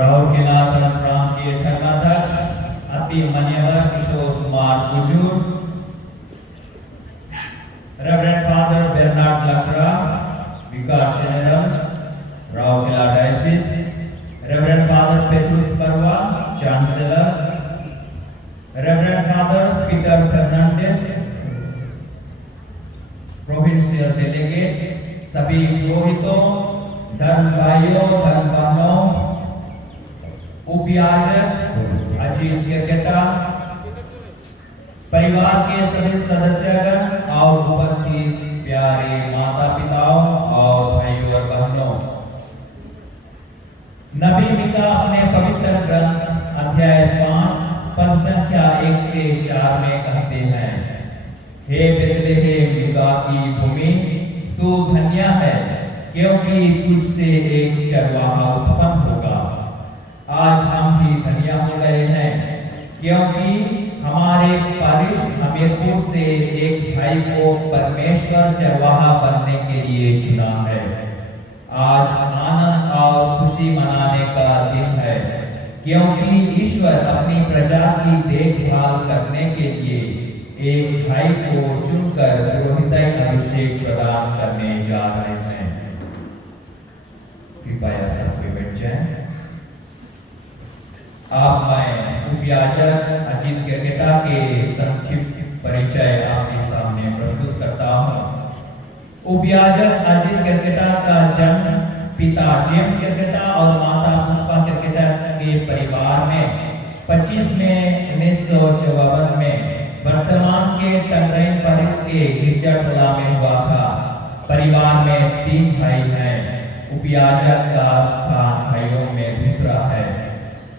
राउरकेला धर्मप्राण के धर्माध्यक्ष अति मान्यवर Kishore Kumar Kujur, reverend father Bernard Lakra, vicar general Rourkela diocese, reverend father Petrus Barwa, chancellor, reverend father Peter Fernandes, provincial delegate, सभी पुरोहितों, धर्म भाइयों, धर्म बहनों, उपयाजक अजीत केरकेटा, परिवार के सभी सदस्यगण और उपस्थित प्यारे माता पिताओं और भाइयों और बहनों, नबी मीका अपने पवित्र ग्रंथ अध्याय 5 पद संख्या 1 से 4 में कहते हैं, हे बेथलेहेम यूदा की भूमि, तू धन्य है, क्योंकि तुझसे एक चरवाहा उत्पन्न होगा। आज हम भी धन्य हो गए हैं, क्योंकि हमारे पारिश हमीरपुर से एक भाई को परमेश्वर चरवाहा बनने के लिए चुना है। आज आनंद और खुशी मनाने का दिन है, क्योंकि ईश्वर अपनी प्रजा की देखभाल करने के लिए एक भाई को चुनकर पुरोहिताई अभिषेक प्रदान करने जा रहे हैं। कृपया सबसे बैठ जाएं। आप मैं उपयाजक अजीत केरकेटा के संक्षिप्त परिचय आपके सामने प्रस्तुत करता हूँ। उपयाजक अजीत केरकेटा का जन्म पिता जेम्स केरकेटा और माता पुष्पा केरकेटा के परिवार में 25 मई 1954 में वर्तमान के टंगरेन पारिश के गिरजाटोला में हुआ था। परिवार में 3 भाई हैं। उपयाजक का स्थान भाइयों में दूसरा है।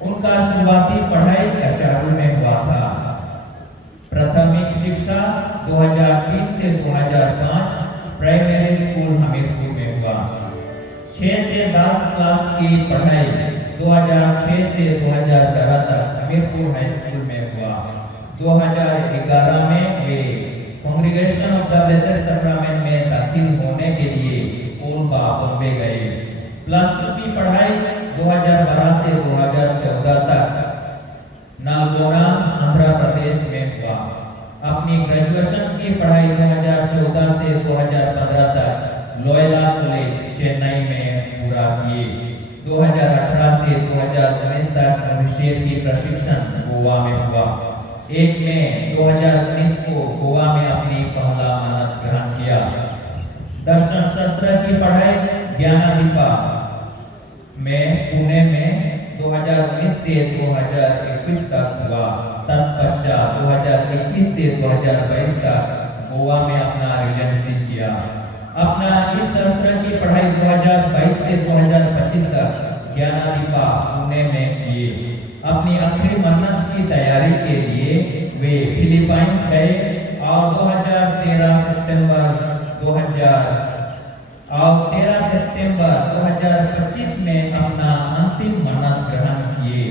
उनका शुरुआती पढ़ाई कचारू में हुआ था। प्राथमिक शिक्षा 2003 से 2005 प्राइमरी स्कूल हमीरपुर में हुआ। 6 से 10 क्लास की पढ़ाई 2006 से 2011 तक हमीरपुर हाई स्कूल में हुआ। 2011 में वे congregation of the blessed sacrament में दाखिल होने के लिए कोलबा बॉम्बे गए। प्लस 2 की पढ़ाई 2012 से 2014 तक नालगोंडा आंध्र प्रदेश में हुआ। अपनी ग्रेजुएशन की पढ़ाई 2014 से 2015 तक लोयला कॉलेज चेन्नई में पूरा किए। 2018 से 2019 तक अभिषेक की प्रशिक्षण गोवा में हुआ। 1 मई 2019 को गोवा में अपनी पहला मानद ग्रहण किया। दर्शन शास्त्र की पढ़ाई ज्ञानादीपा में पुणे में 2019 से 2021 तक हुआ। तत्पश्चात 2021 से 2022 तक गोवा में अपना रेजिडेंसी किया। अपना इस शास्त्र की पढ़ाई 2022 से 2025 तक ज्ञानादीपा पुणे में किए। अपनी आखिरी मन्नत की तैयारी के लिए वे फिलीपाइंस गए और 13 सितंबर 2025 में अपना अंतिम मन्नत ग्रहण किए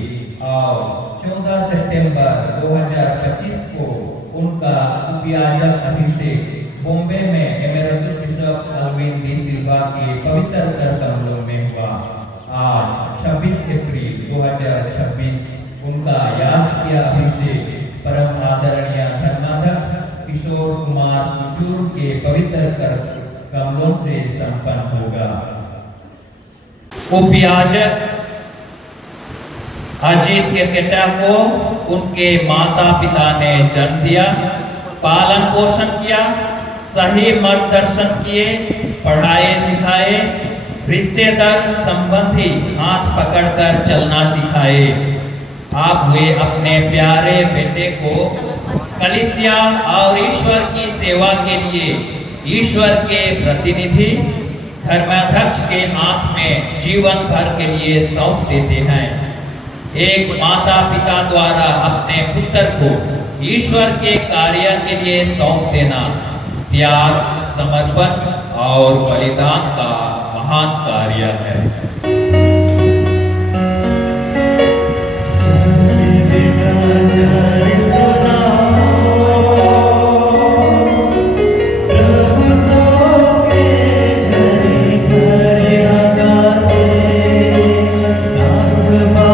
और 14 सितंबर 2025 को उनका उपयाजक अभिषेक बॉम्बे में एमेरिटस बिशप अल्विन डी सिल्वा के पवित्र कर कमलों में हुआ। आज 26 अप्रैल 2026 उनका याजकीय अभिषेक परम आदरणीय धर्माध्यक्ष किशोर कुमार कुजूर के पवित्र कर कमलों से संपन्न होगा। उपयाजक अजीत केरकेटा को उनके माता पिता ने जन्म दिया, पालन पोषण किया, सही मार्गदर्शन किए, पढ़ाए सिखाए, रिश्तेदार संबंधी हाथ पकड़कर चलना सिखाए। आप वे अपने प्यारे बेटे को कलीसिया और ईश्वर की सेवा के लिए ईश्वर के प्रतिनिधि धर्माध्यक्ष के हाथ में जीवन भर के लिए सौंप देते हैं। एक माता पिता द्वारा अपने पुत्र को ईश्वर के कार्य के लिए सौंप देना त्याग, समर्पण और बलिदान का महान कार्य है। Bye.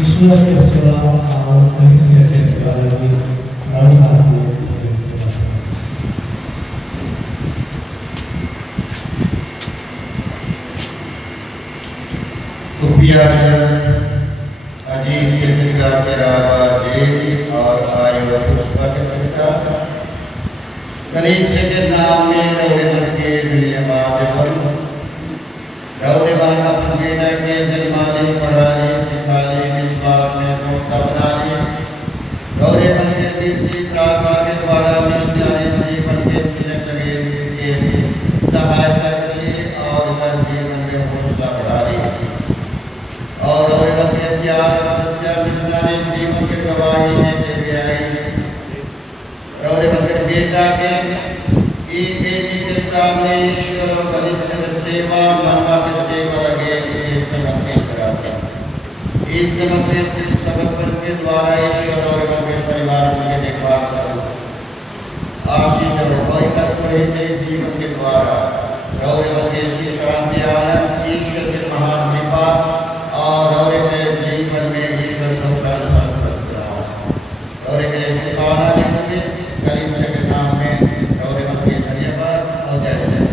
ईश्वर के सेवा और मनुष्य के सेवा में अजीत के पिता पेराबाजेत और आयो पुष्पा के पिता कलीसिया के नाम में रौरेवन के धन्यवाद रौरेवन अपने बेटा के जन्माले पढ़ाले सिखाले विश्वास में पोता बनाले रौरेवन के कीर्ति प्रार्थना के द्वारा मिशनरी जीवन के सिलक लगे के सहायता करिए और हर जीवन में हौसला बढ़ाले और रौरेवन के त्याग तपस्या मिशनरी जीवन के गवाही देते हुए आई रौरेवन के बेटा के इस बेटी के सामने ईश्वर और कलीसिया की सेवा मानवा की सेवा लगे ये समर्पित कराता इस समर्पण के द्वारा ईश्वर और उनके परिवार की देखभाल करो आशीष और तेरे जीवन के द्वारा रौरेवन के श्री शांति आनंद ईश्वर के महान कृपा और रौरेवन के जीवन में ईश्वर संकल्प और एक ऐसे भावना में कलीसिया के नाम में रौरेवन के धन्यवाद और जय जय।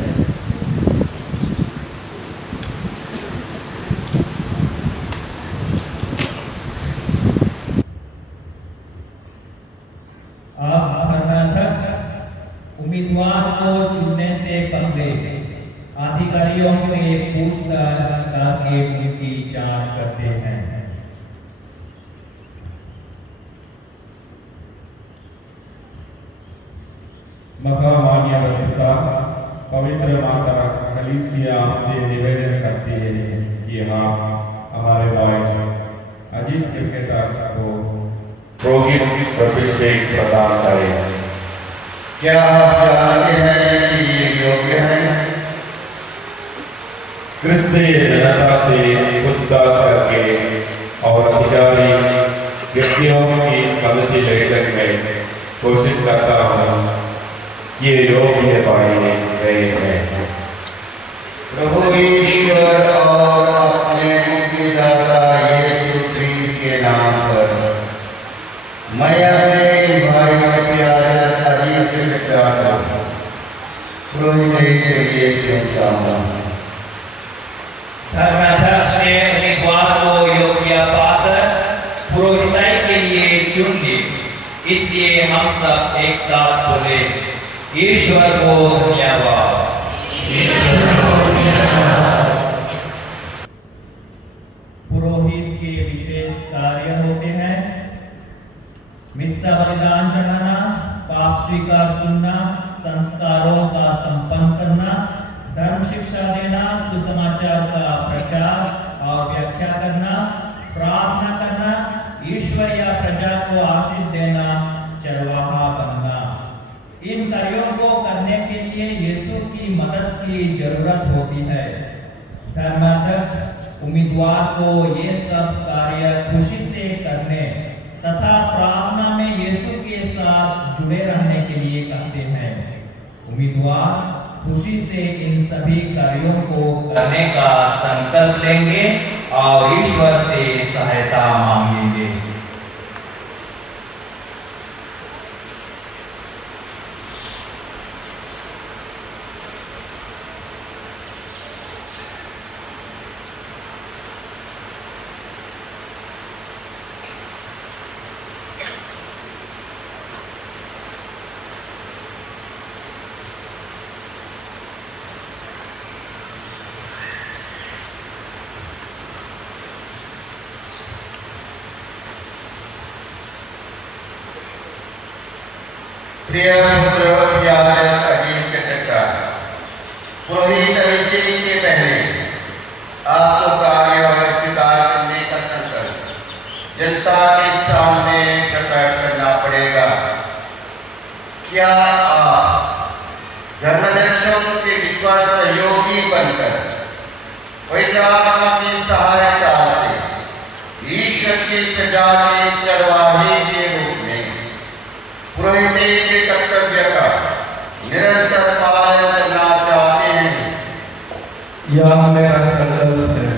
आप उम्मीदवार को चुनने से पहले अधिकारियों से पूछताछ करके उनकी जांच करते हैं। महामान्य पिता पवित्र माता कलीसिया से निवेदन करती है कि हमारे भाई अजीत क्रिकेटर को पुरोहित अभिषेक प्रदान करें। क्या आप जानते हैं कि ये योग्य है? क्रिस्तीय जनता से पूछताछ करके और अधिकारी व्यक्तियों की समिति बैठक में घोषित करता हूँ ये योग्य पाए गए हैं। प्रभु ईश्वर और अपने मुक्तिदाता यीशु क्रिस्ट के नाम पर मैं अपने भाई प्यारे अजीत क्रिकेटर को पुरोहित के लिए चुनता हूँ। धर्माध्यक्ष ने उम्मीदवार को योग्य पाकर पुरोहिताई के लिए चुन ली, इसलिए हम सब एक साथ बोले ईश्वर को धन्यवाद। पुरोहित के विशेष कार्य होते हैं मिस्सा बलिदान चढ़ाना, पाप स्वीकार सुनना, संस्कारों का संपन्न करना, धर्म शिक्षा देना, सुसमाचार का प्रचार और व्याख्या करना, प्रार्थना करना, ईश्वर या प्रजा को आशीष देना, चरवाहा बनना। इन कार्यों को करने के लिए यीशु की मदद की जरूरत होती है। धर्माध्यक्ष उम्मीदवार को ये सब कार्य खुशी से करने तथा प्रार्थना में यीशु के साथ जुड़े रहने के लिए कहते हैं। उम्मीदवार खुशी से इन सभी कार्यों को करने का संकल्प लेंगे और ईश्वर से सहायता मांगेंगे। प्रिय पुत्र याजक अजीत कटरा, पुरोहित अभिषेक के पहले आपको कार्य और स्वीकार करने का संकल्प जनता के सामने प्रकट करना पड़ेगा। क्या आप धर्माध्यक्षों के विश्वास सहयोगी बनकर पवित्र आत्मा की सहायता से ईश्वर की प्रजा के चरवाहे के रूप में पुरोहित के कर्तव्य का निरंतर पालन करना चाहते हैं? यह मेरा संकल्प है।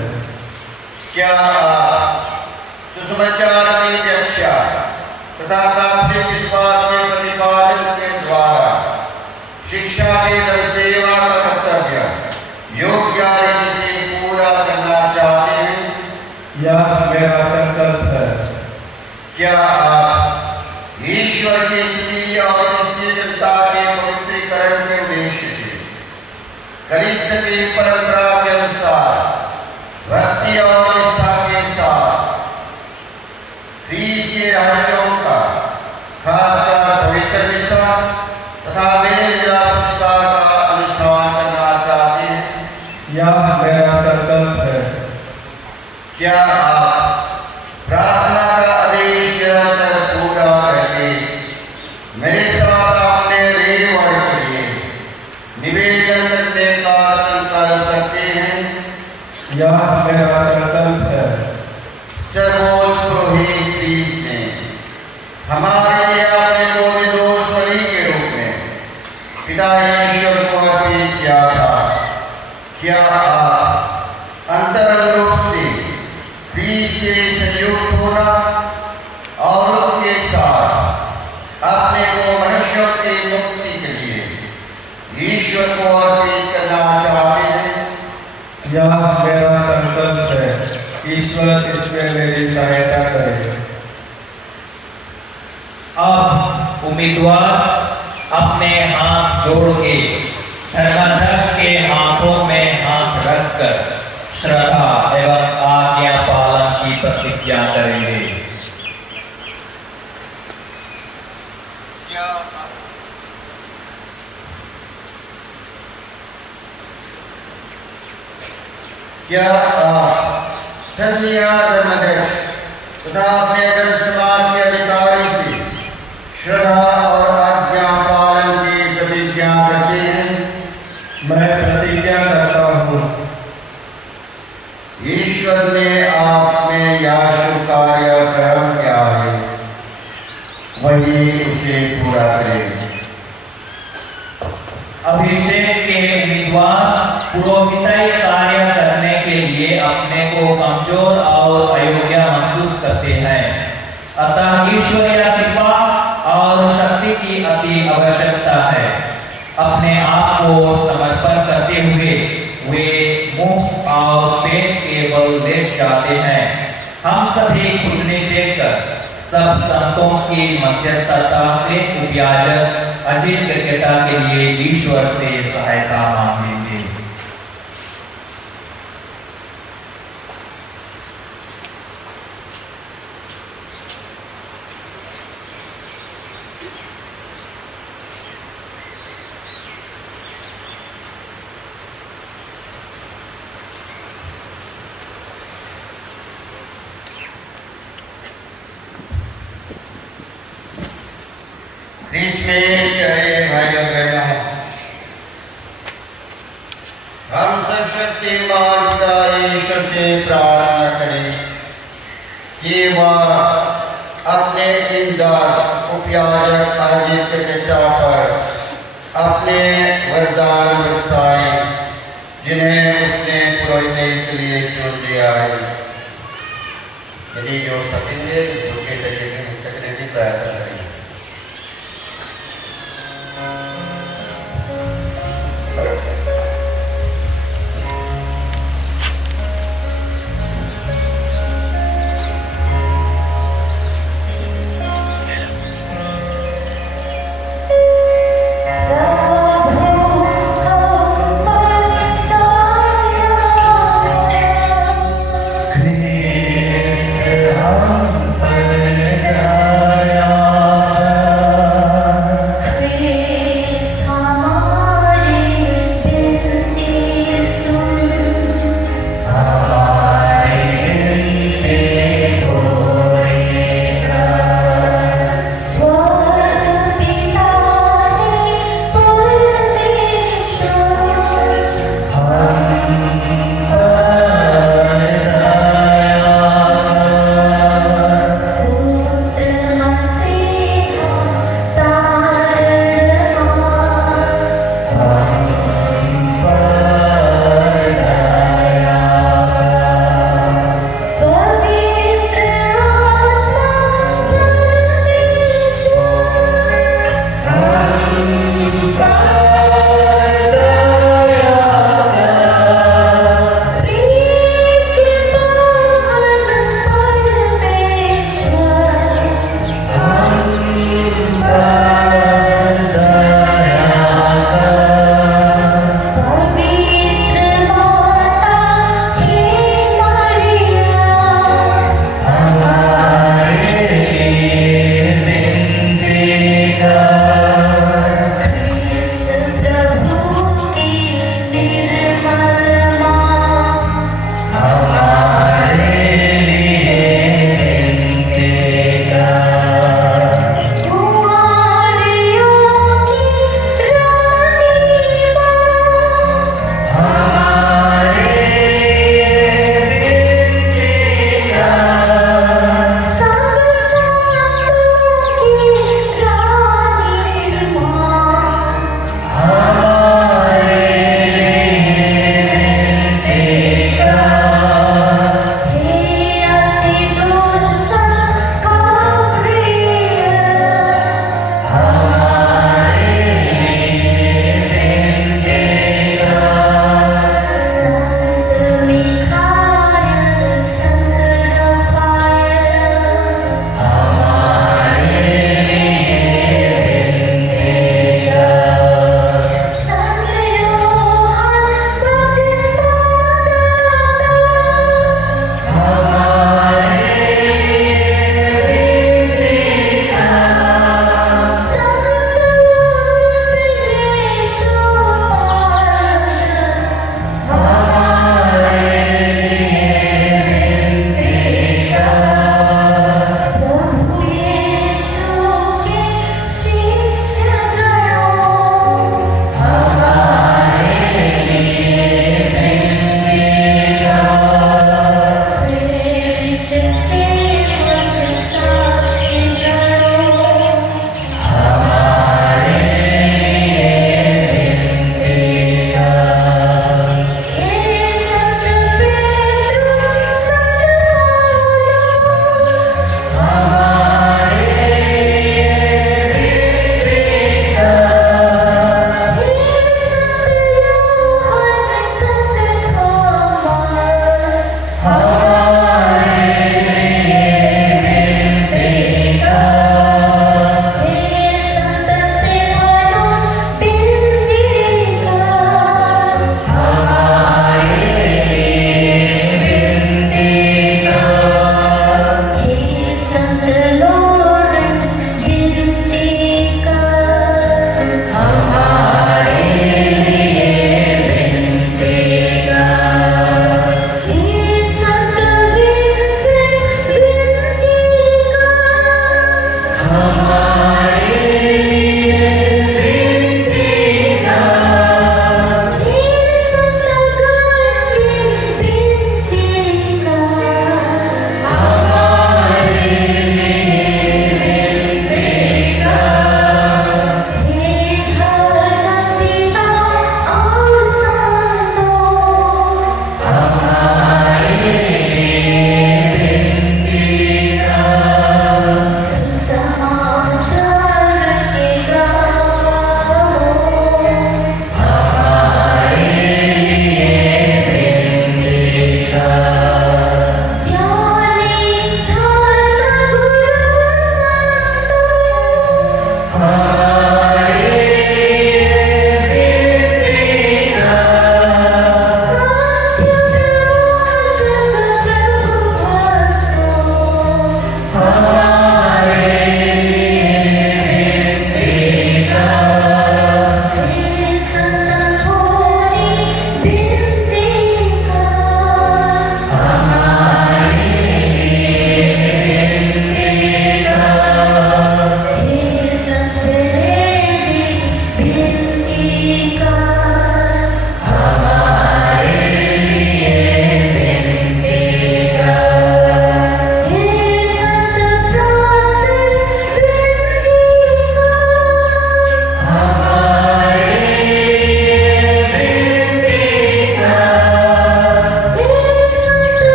क्या आप सुसमाचार की व्याख्या तथा तात्विक विश्वास के प्रतिपादन के द्वारा शिक्षा के दल सेवा का कर्तव्य योग्य रीति से पूरा करना चाहते हैं? यह मेरा संकल्प है। क्या आप ईश्वर की स्तुति और इसकी जनता के पवित्रीकरण के उद्देश्य से कलीसिया की परंपरा के अनुसार भक्ति और निष्ठा के साथ ख्रीष्ट के रहस्यों का खासकर पवित्र मिशा तथा मेल मिलाप संस्कार का अनुष्ठान करना चाहते हैं? यह मेरा संकल्प है। क्या आप प्रार्थना का आदेश निरंतर पूरा करके मेरे साथ अपने रेवण के लिए निवेदन करने का संकल्प करते हैं? यह मेरा संकल्प है। सर्वोच्च पुरोहित ख्रीष्ट ने हमारे लिए अपने को निर्दोष बलि के रूप में पिता ईश्वर को अर्पित किया था। क्या आप अंतरंग रूप से ख्रीष्ट से संयुक्त होना और उनके साथ अपने को मनुष्यों की मुक्ति के लिए ईश्वर को अर्पित करना चाहते हैं? यह मेरा संकल्प है। ईश्वर इसमें मेरी सहायता करे। अब उम्मीदवार अपने हाथ जोड़ के धर्माध्यक्ष के हाथों में हाथ रखकर श्रद्धा एवं आज्ञा पालन की प्रतिज्ञा करेंगे। क्या आप धर्मीय धर्माध्यक्ष तथा अपने धर्म समाज के अधिकारी से श्रद्धा और आज्ञा पालन की प्रतिज्ञा करते हैं? मैं प्रतिज्ञा करता हूँ। ईश्वर ने आप में यह शुभ कार्य कर्म किया है, वही उसे पूरा करें। अभिषेक के उम्मीदवार पुरोहिताई कार्य करने के लिए अपने को कमजोर और अयोग्य महसूस करते हैं, अतः ईश्वरीय कृपा और शक्ति की अति आवश्यकता है। अपने आप को समर्पण करते हुए वे मुंह और पेट के बल लेट जाते हैं। हम सभी घुटने टेककर सब संतों की मध्यस्थता से उपयाजक अजीत केरकेटा के लिए ईश्वर से सहायता मांगेंगे। ख्रीष्ट में प्यारे भाइयों बहनों, हम सर्वशक्तिमान पिता ईश्वर से प्रार्थना करें कि वह अपने इन दास उपयाजक अजीत केरकेटा पर अपने वरदान बरसाए जिन्हें उसने पुरोहित के लिए चुन लिया है। यदि जो सकेंगे जो के तकने की प्रार्थना करें। Christ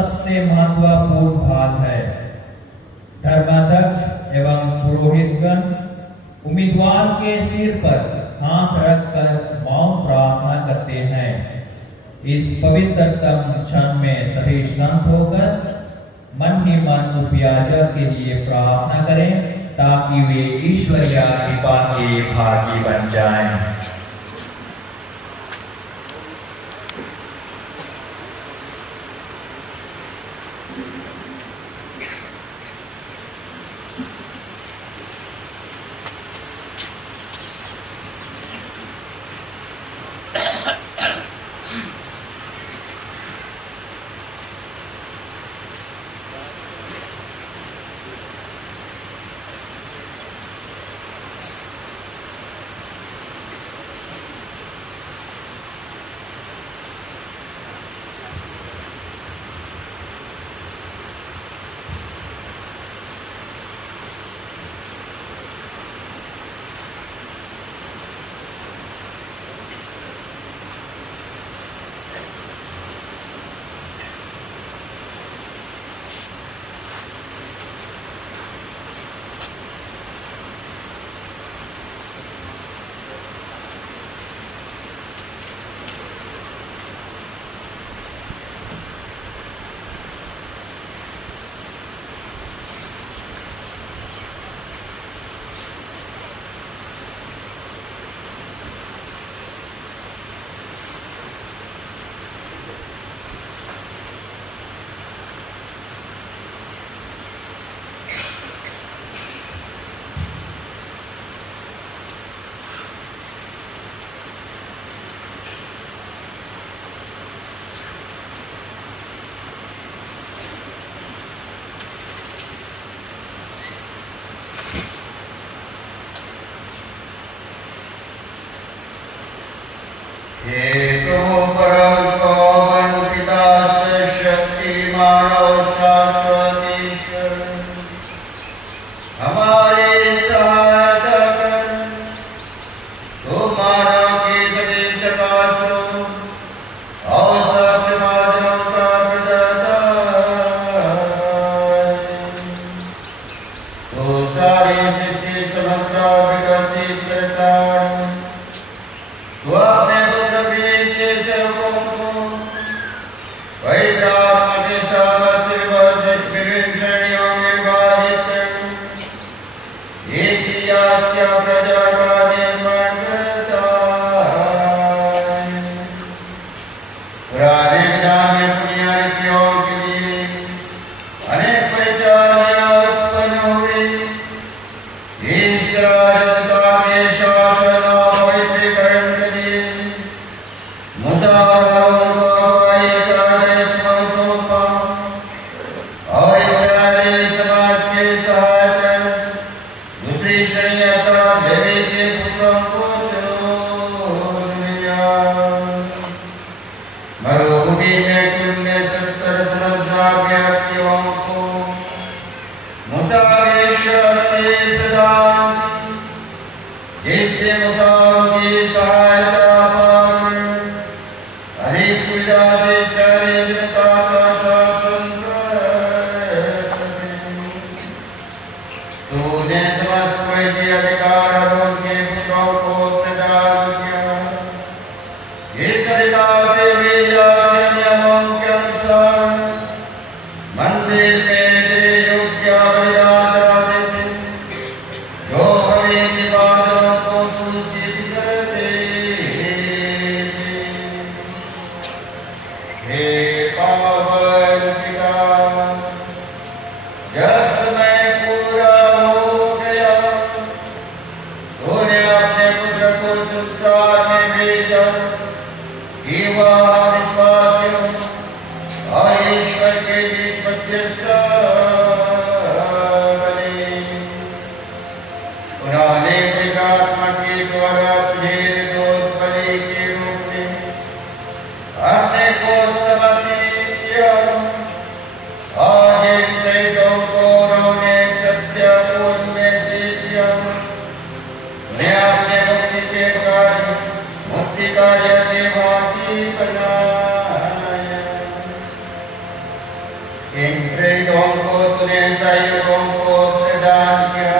सबसे महत्वपूर्ण भाग है। धर्माध्यक्ष एवं पुरोहितगण उम्मीदवार के सिर पर हाथ रखकर मौन प्रार्थना करते हैं। इस पवित्रतम क्षण में सभी शांत होकर मन ही मन उपयाजक के लिए प्रार्थना करें ताकि वे ईश्वरीय कृपा के भागी बन जाएं। इन प्रेरितों को तूने सहयोगों को प्रदान किया,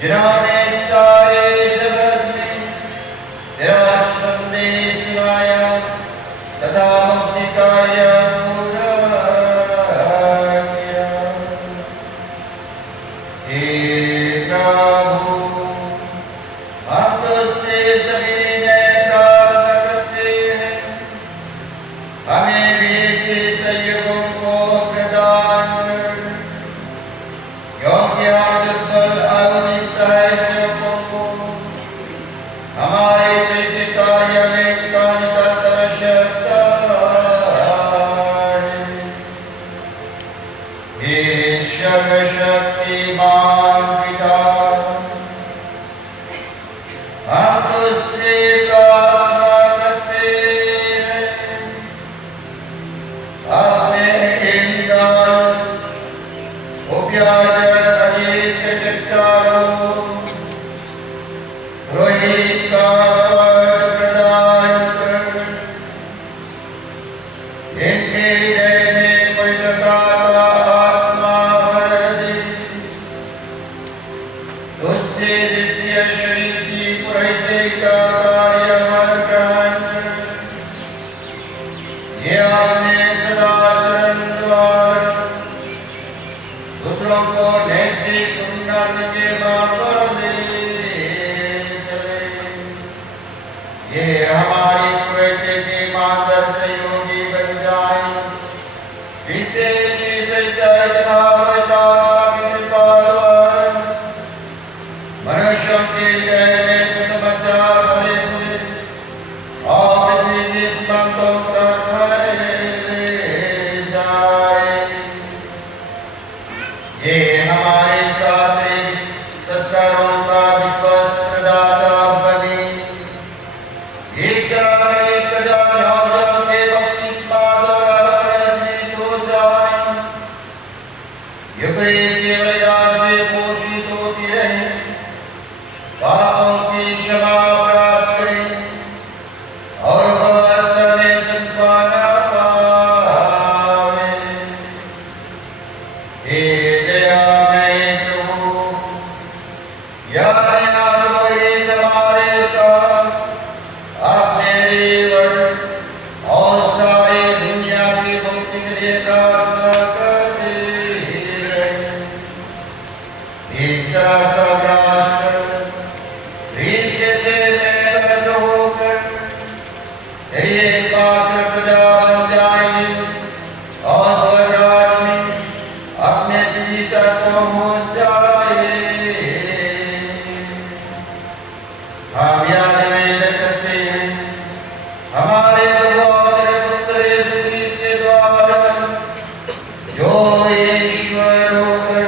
जिन्होंने सारे जगत में तेरा संदेश सुनाया तथा मुक्ति कार्य पूरा किया। हे प्रभु, हम तुझसे सभी ने प्रार्थना करते हैं, हमें भी ऐसे सहयोगों को प्रदान कर, क्योंकि आज उत्पल अग्नि सहाय सेवकों को हमारे प्रीति कार्य में कानिता आवश्यकता है। हे सर्वशक्तिमान पिता, हम तुझसे प्रार्थना करते हैं, अपने इन दास उपयाजक अजीत टिट्टारो रोहित का पद प्रदान कर, इनके हृदय में पवित्रता का आत्मा भर दे, तुझसे दिव्य शरीर की पुरोहिती का कार्य ग्रहण कर, ये आपने सदाचरण द्वारा दूसरों को नैतिक उन्नति के मार्ग पर ले चले। ये हमारी पुरोहिती की माता सहयोगी बन जाए, इससे की मनुष्यों के हृदय में सुसमाचार भरे हुए और पृथ्वी के सीमांतों तक फैले जाए। ये हमारे साथ संस्कारों का विश्वास प्रदाता बने, इस तरह एक प्रजा नवजन्म के बपतिस्मा द्वारा प्रज्वलित हो जाए, यूकरिस्ट के वरदान से पोषित होती रहे, पापों की क्षमा प्राप्त करें और वास्तव में संपादन पावे। हे दयामय प्रभु, याद पुरोहित हमारे साथ अपने रेवण और सारी दुनिया की मुक्ति के लिए प्रार्थना करते रहे। इस तरह सब राष्ट्र इसके प्रेम में बद्ध होकर तेरी एकमात्र प्रजा बन जाएंगे और स्वर्ग राज्य में अपने सीधी तक पहुंच जाएंगे। हम यह निवेदन करते हैं हमारे प्रभु और पुत्र यीशु मसीह के द्वारा, जो ईश्वर होकर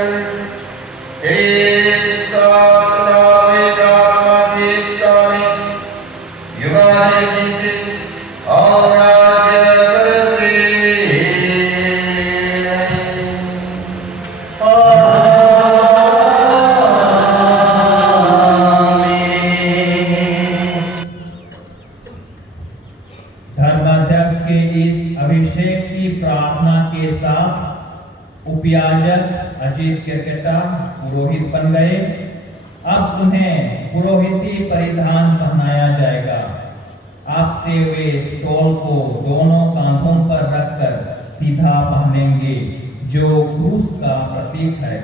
तेरे साथ पवित्र आत्मा की एकता में युगानुयुग और राज्य करते धर्माध्यक्ष के इस अभिषेक की प्रार्थना के साथ उपयाजक अजीत केरकेटा पुरोहित बन गए। अब उन्हें पुरोहिती परिधान पहनाया जाएगा। आपसे वे स्टोल को दोनों कांधों पर रखकर सीधा पहनेंगे, जो क्रूस का प्रतीक है।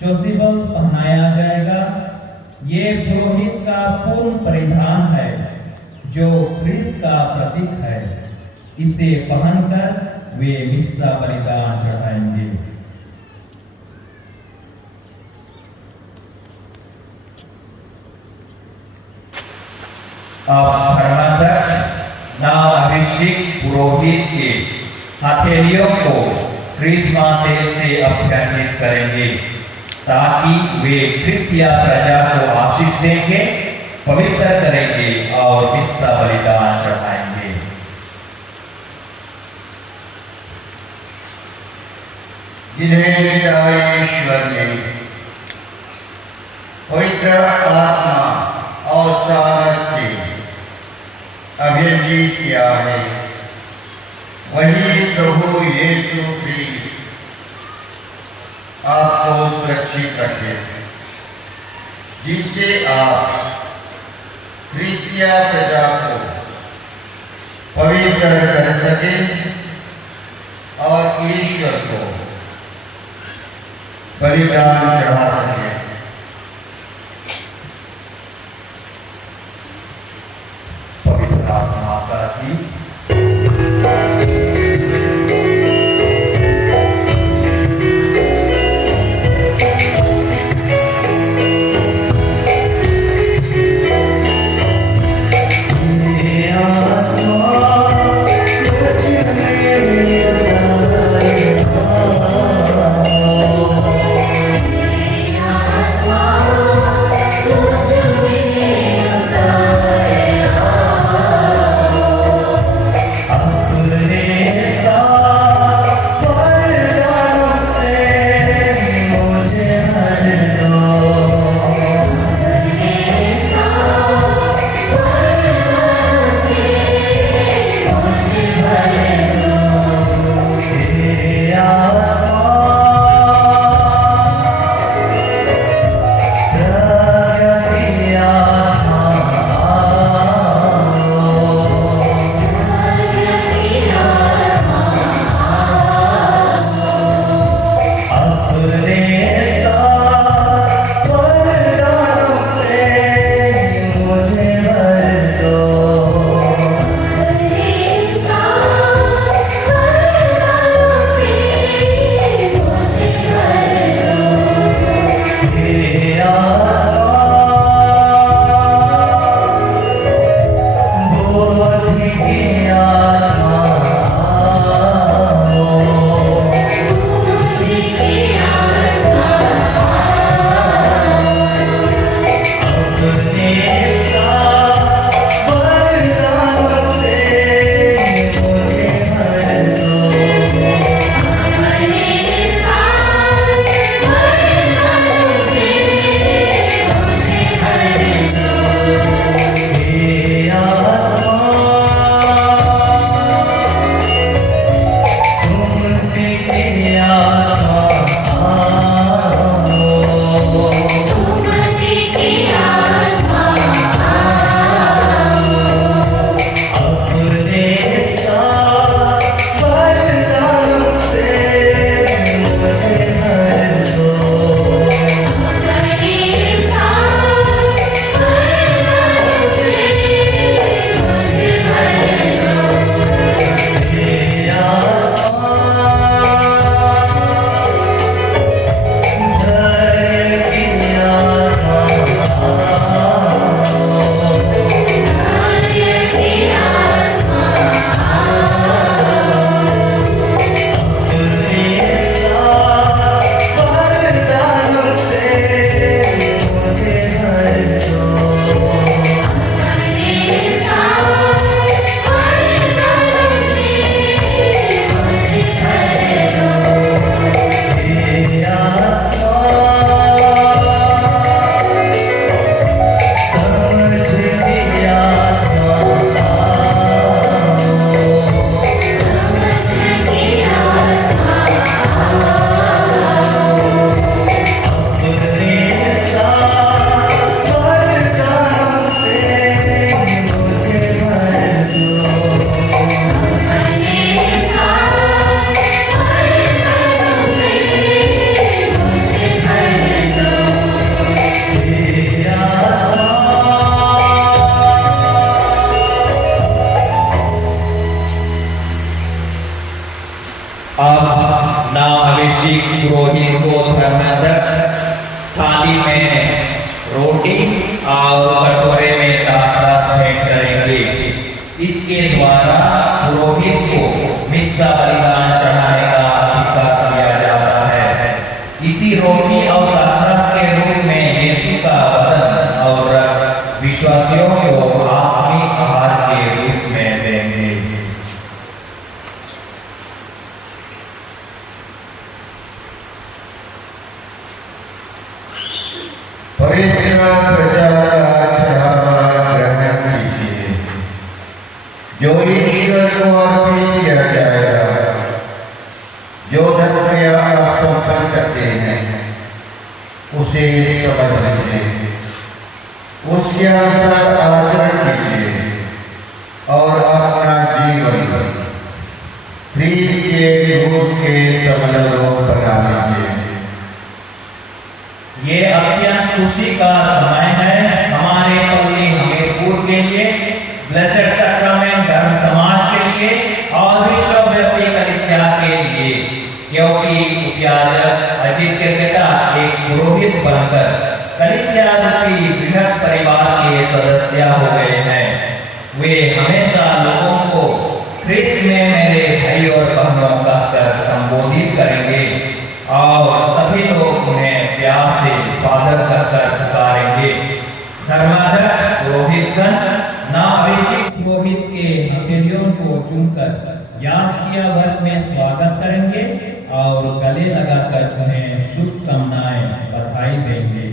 चोसिबल पहनाया जाएगा। ये पुरोहित का पूर्ण परिधान है, जो ख्रिस्त का प्रतीक है। इसे पहनकर वे मिस्सा बलिदान चढ़ाएंगे। अब धर्माध्यक्ष नवाभिषिक्त पुरोहित के हथेलियों को क्रिस्मा तेल से अभ्यंजित करेंगे, ताकि वे क्रिस्तीय प्रजा को आशीष देंगे, पवित्र करेंगे और मिस्सा बलिदान चढ़ाएंगे। जिन्हें ईश्वर ने पवित्र आत्मा और सामर्थ से अभिषेक किया है, वही प्रभु यीशु क्रिस्ट आपको सुरक्षित रखे, जिससे आप क्रिस्तिया प्रजा को पवित्र कर सके और ईश्वर को बलिदान चढ़ा सके। पवित्र आत्मा का भी पुरोहित को धर्माध्यक्ष थाली में रोटी और कटोरे में दाखरस भेंट करेंगे। इसके द्वारा पुरोहित को मिस्सा बलिदान चढ़ाने का अधिकार दिया जाता है। इसी रोटी और दाखरस के रूप में यीशु का बदन और रक्त विश्वासियों को आत्मिक आहार के रूप में देंगे। पवित्र प्रजा का चढ़ावा ग्रहण कीजिए, जो ईश्वर को अर्पित किया जाएगा। धर्म या आप संपन्न करते हैं उसे समझ लीजिए, उसके अनुसार आचरण कीजिए और अपना जीवन ख्रीस्त के क्रूस के समानुरूप बना लीजिए। ये अत्यंत खुशी का समय है हमारे पल्ली हमीरपुर के लिए, ब्लेसेड सैक्रामेंट धर्म समाज के लिए और विश्वव्यापी कलीसिया के लिए, क्योंकि उपयाजक अजीत केरकेटा एक पुरोहित बनकर कलीसिया रूपी बृहद परिवार के सदस्य हो गए हैं। वे हमेशा लोगों को ख्रीस्त में मेरे भाई और बहनों कहकर संबोधित करेंगे और सभी लोग उन्हें प्यार से फादर कहकर पुकारेंगे। धर्माध्यक्ष पुरोहितगण नवाभिषिक्त पुरोहित के हथेलियों को चूमकर याजकीय वर्ग में स्वागत करेंगे और गले लगाकर उन्हें शुभकामनाएं बधाई देंगे।